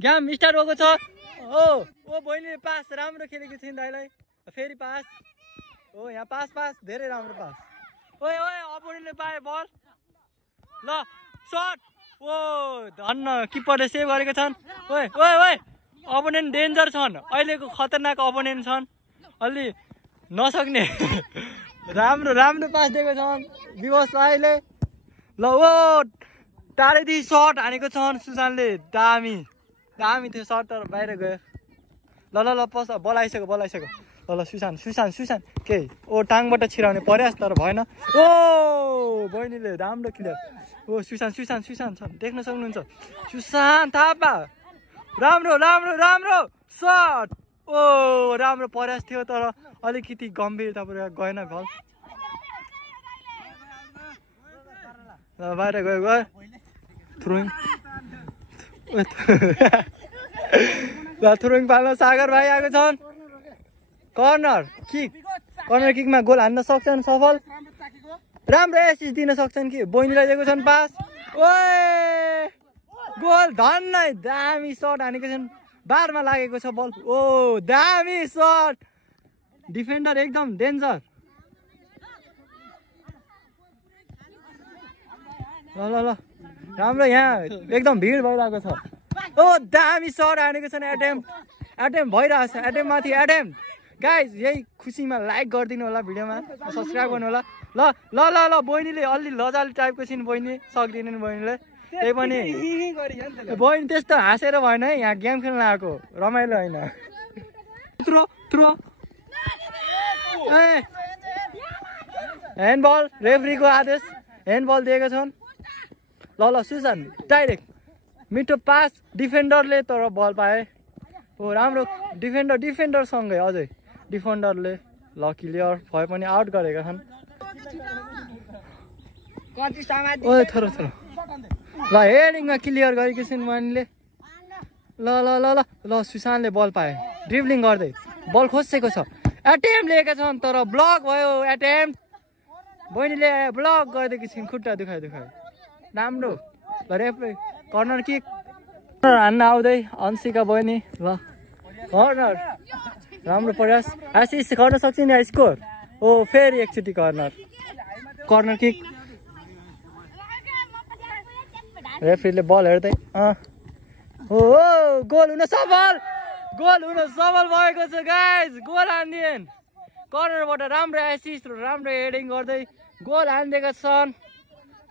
game start भएको छ ओ ओ बहिनीले पास राम्रो खेलेको थिइन् दाइलाई फेरि पास ओ यहाँ पास धेरै राम्रो पास ओए ओए अपोनेन्टले पाए बल ल शट ओ धन्न किपरले सेभ गरेका छन् ओए ओए ओए अपोनेन्ट डेन्जर छन् अहिलेको खतरनाक अपोनेन्ट छन् अलि नसक्ने राम्रो राम्रो पास दिएको छन् विवश अहिले ल ओ टाढेदेखि सर्ट हानेको छन् सुशान्तले दामी त्यो सर्ट तर बाहिर गयो ल ल ल पस बोलाइसक्यो ल ल सुशान्त के ओ टाङबाट छिराउने पर्यास तर भएन ओ बहिनीले राम्रो क्लियर ओ सुशान्त छ देख्न सक्नुहुन्छ सुशान्त थापा राम्रो सर्ट ओ राम्रो पर्यास थियो तर अलिकति गम्भीरतापूर्वक गएन बल ल बाहिर गयो थ्रोइङ ल थ्रोइङ पाल्न सागर भाइ आएको छन् कर्नर किकमा गोल हान्न सक्छन् सफल राम्रो एसिस्ट दिन सक्छन् कि बहिनीलाई दिएको छन् पास ओए गोल धन्नै दामी सर्ट हानेको छन् बारमा लागेको छ बल ओ दामी सर्ट डिफेन्डर एकदम डेन्जर ल राम्रो यहाँ एकदम भिड भइरहेको छ ओ दामी सर्ट हानेको छन् एटेम्प भइरहेको छ एटेम्पमाथि एटेम्प गाइज यही खुसीमा लाइक गरिदिनु होला भिडियोमा सब्सक्राइब गर्नु होला ल बहिनीले अलि लजाली टाइपको छिन् बहिनी सक्दिनन् बहिनीले त्यही पनि बहिनी त्यस्तो हाँसेर भएन है यहाँ गेम खेल्न आएको रमाइलो होइन थ्रो ह्यान्डबल रेफ्रीको आदेश ह्यान्डबल दिएका छन् ल सुशान्त डाइरेक्ट मिठो पास डिफेन्डरले तर बल पाए हो राम्रो डिफेन्डरसँगै अझै डिफेन्डरले ल क्लियर भए पनि आउट गरेका छन् ओ थोरो ल हेडिङमा क्लियर गरेको छिन् बहिनीले ल सुशान्तले बल पाए ड्रिब्लिङ गर्दै बल खोसेको छ एटेम्प लिएका छन् तर ब्लक भयो एटेम्प बहिनीले ब्लक गरिदिएको छिन् खुट्टा दुखाइ राम्रो ल रेफ्री कर्नर किक हान्न आउँदै अंशिका बहिनी ल कर्नर राम्रो प्रयास एसिस्ट गर्न सक्छ नि स्कोर ओ फेरि एकचोटि कर्नर किक रेफ्रीले बल हेर्दै हो गोल हुन सफल भएको छ गाइज गोल हान्दिएन कर्नरबाट राम्रो एसिस्ट राम्रो हेडिङ गर्दै गोल हान्दिएका छन्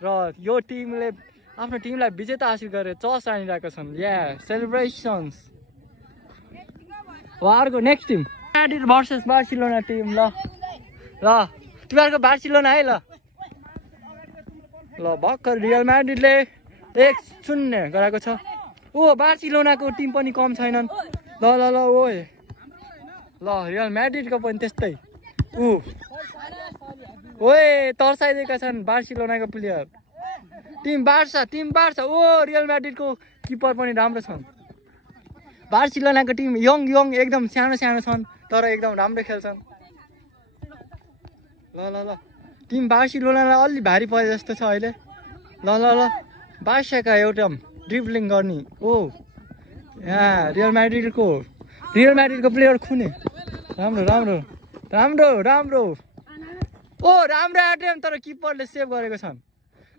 र यो टिमले आफ्नो टिमलाई विजेता हासिल गरेर चर्च हानिरहेका छन् या सेलिब्रेसन्स उहाँहरूको next team Madrid versus Barcelona team ल तिमीहरूको बार्सिलोना है ल भर्खर रियल म्याड्रिडले 1-0 गराएको छ ओ बार्सिलोनाको टिम पनि कम छैनन् ल ओए ल रियल म्याड्रिडको पनि त्यस्तै ओए तर्साइदिएका छन् बार्सिलोनाको प्लेयर टिम बार्सा ओ रियल म्याड्रिडको किपर पनि राम्रो छन् बार्सिलोनाको टिम यङ एकदम सानो छन् तर एकदम राम्रो खेल्छन् ल टिम बार्सिलोनालाई अलि भारी परे जस्तो छ अहिले ल बार्साका एउटा ड्रिब्लिङ गर्ने ओ यहाँ रियल म्याड्रिडको प्लेयर खुने राम्रो ओ राम्रो एटेम्प तर किपरले सेभ गरेको छन्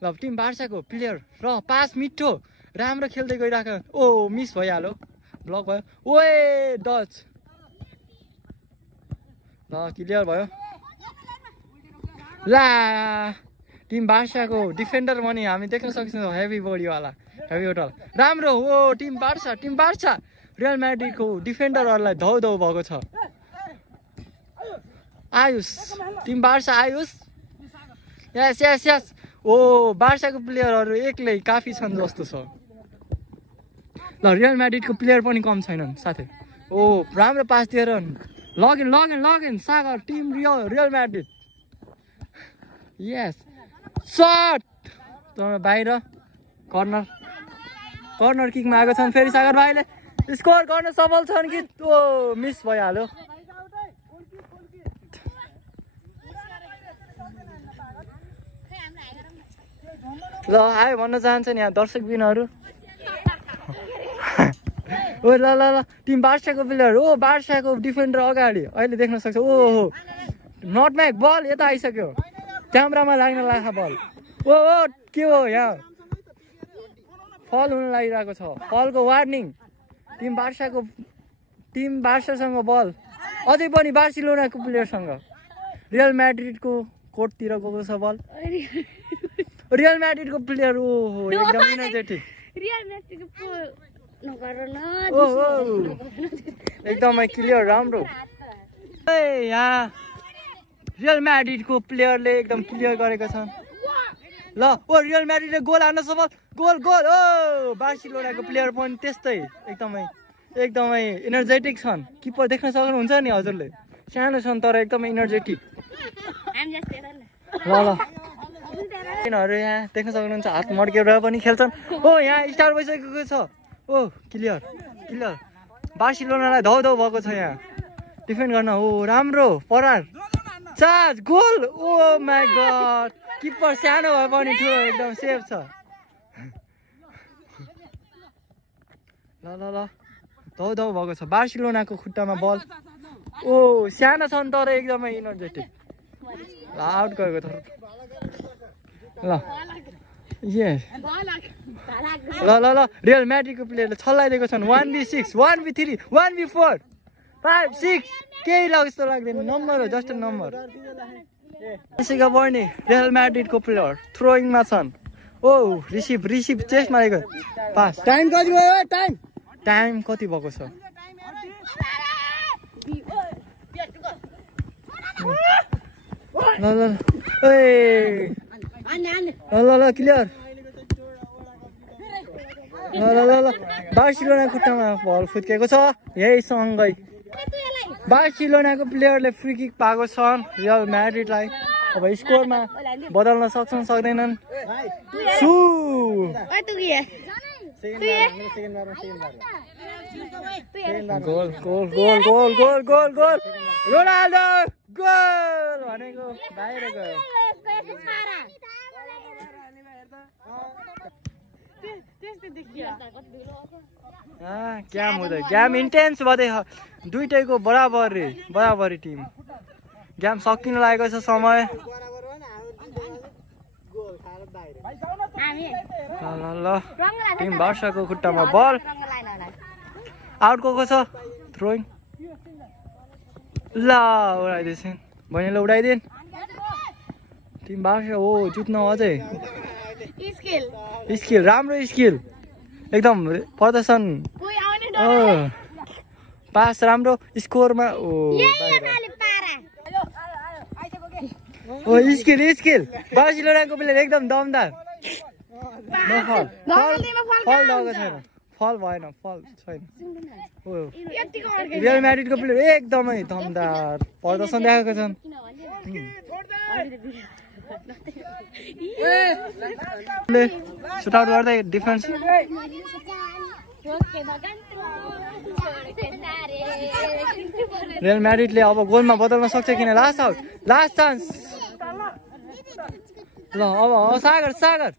ल टिम बार्साको प्लेयर र पास मिठो राम्रो खेल्दै गइरहेको ओ मिस भइहाल्यो ब्लक भयो ओए डच ल क्लियर भयो ला टिम बार्साको डिफेन्डर पनि हामी देख्न सक्छौँ हेभी बडीवाला राम्रो हो टिम बार्सा रियल म्याड्रिडको डिफेन्डरहरूलाई धौ भएको छ आयुष टिम बार्सा यस ओ बार्साको प्लेयरहरू एक्लै काफी छन् जस्तो छ ल रियल म्याड्रिडको प्लेयर पनि कम छैनन् साथै ओ राम्रो पास दिएर लगइन सागर टिम रियल म्याड्रिड यस शट बाहिर कर्नर किकमा आएको छन् फेरि सागर भाइले स्कोर गर्न सफल छन् कि ओ मिस भइहाल्यो ल आयो भन्न चाहन्छन् यहाँ दर्शकबिनहरू ओ ल ल ल टिम बार्साको प्लेयर ओ बार्साको डिफेन्डर अगाडि अहिले देख्न सक्छ ओहो नटम्याक बल यता आइसक्यो क्यामेरामा लाग्न लाग्छ बल ओ के हो यहाँ फल हुन लागिरहेको छ फलको वार्निङ टिम बार्सासँग बल अझै पनि बार्सिलोनाको प्लेयरसँग रियल म्याड्रिडको कोर्टतिर गएको छ बल रियल म्याड्रिडको प्लेयर ओहो एकदम इनर्जेटिक एकदमै क्लियर राम्रो यहाँ रियल म्याड्रिडको प्लेयरले एकदम क्लियर गरेको छ ल ओ रियल म्याड्रिडले गोल हान्न सफल गोल गोल ओ बार्सिलोनाको प्लेयर पनि त्यस्तै एकदमै इनर्जेटिक छन् किपर देख्न सक्नुहुन्छ नि हजुरले सानो छन् तर एकदमै इनर्जेटिक ल ल तिनीहरू यहाँ देख्न सक्नुहुन्छ हात मड्केर पनि खेल्छन् ओ यहाँ स्टार्ट भइसकेको छ ओ क्लियर बार्सिलोनालाई धौ भएको छ यहाँ डिफेन्ड गर्न हो राम्रो परार charge goal oh my god keeper सानो भए पनि ठुलो एकदम सेफ छ ल ल ल धौ भएको छ बार्सिलोनाको खुट्टामा बल ओ सानो छन् तर एकदमै इनर्जेटिक आउट गएको छ ल ल रियल म्याड्रिडको प्लेयरले छल्लाइदिएको छन् 1v6 1v3 1v4 5 6 केही जस्तो लाग्दैन नम्बर हो जस्ट नम्बर यसैका पर्ने रियल म्याड्रिडको प्लेयर थ्रोइङमा छन् ओ रिसिभ चेस्ट मारेको पास टाइम कति भयो टाइम कति भएको छ ल क्लियर ल बार्सिलोना खुट्टामा बल फुत्केको छ यही सँगै बार्सिलोनाको प्लेयरले फ्री किक पाएको छन् रियल म्याड्रिडलाई अब स्कोरमा बदल्न सक्छन् सक्दैनन् गोल रोनाल्डो गोल भनेको बाहिर गयो गेम इन्टेन्स भएछ दुईटैको बराबरी टिम गेम सकिन लागेको छ समय ल टिम बार्साको खुट्टामा बल आउट गएको छ थ्रोइङ ल उडाइदिएछ बहिनीले उडाइदिन् टिम बार्सा हो जित्न अझै स्किल राम्रो स्किल एकदम प्रदर्शन पास राम्रो स्कोरमा स्किल बार्सिलोनाको प्लेयर एकदम दमदार फल भएन छैन रियल म्याड्रिडको प्लेयर एकदमै दमदार प्रदर्शन देखाएको छन् सुटआउट गर्दै डिफेन्स रियल म्याड्रिडले अब गोलमा बदल्न सक्छ किन लास्ट चान्स ल अब सागर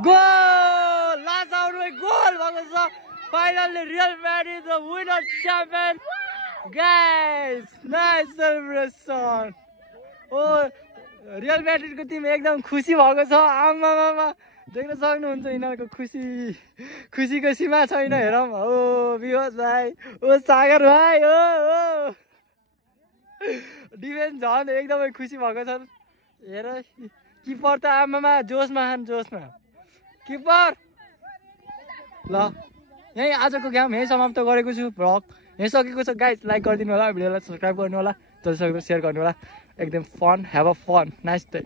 गोल लास्ट आउटमै गोल भएको छ finally real Madrid the winner champion guys nice celebration oh real म्याड्रिडको टिम एकदम खुसी भएको छ आमामा देख्न सक्नुहुन्छ यिनीहरूको खुसीको सीमा छैन हेरौँ ओ विवास भाइ ओ सागर भाइ ओ डिफेन्स झन् एकदमै खुसी भएको छन् हेर किपर त आमामा जोसमा किपर ल यहीँ आजको गेम यहीँ समाप्त गरेको छु भ्लग यहीँ सकेको छ गाइस लाइक गरिदिनु होला भिडियोलाई सब्सक्राइब गर्नु होला जतिसक्दो सेयर गर्नु होला एकदम fun have a fun nice day